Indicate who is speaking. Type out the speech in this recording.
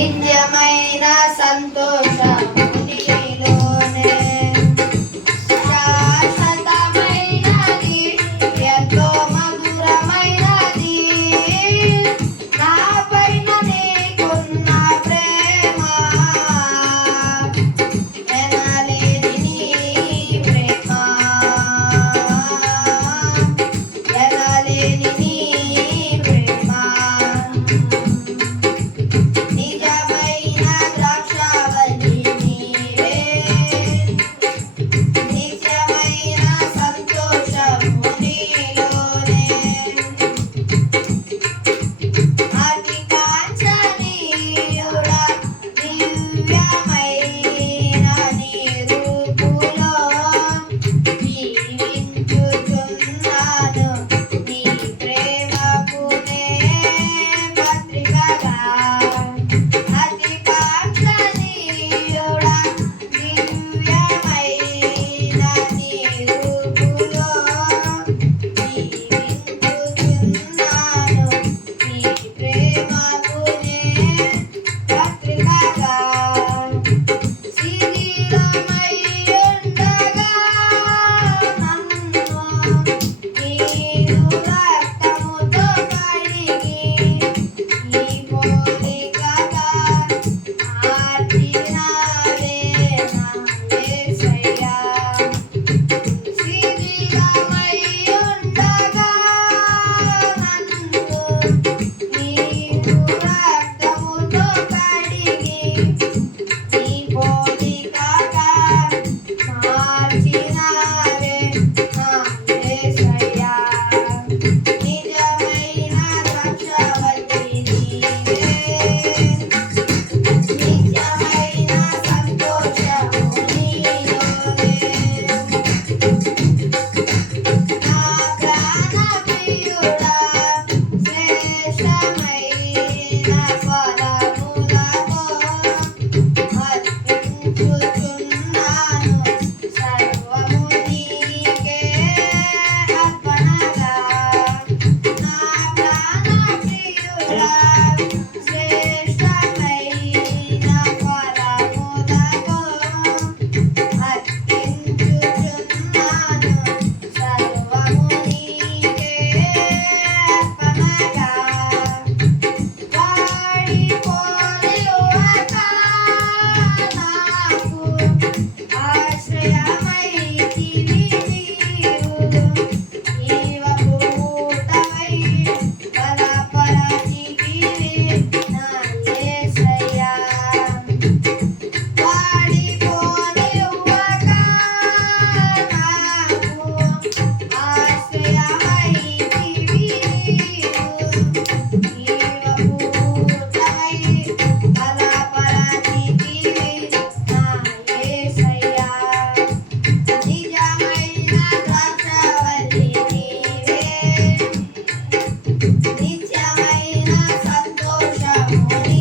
Speaker 1: నిత్యమైన సంతోష. Thank you.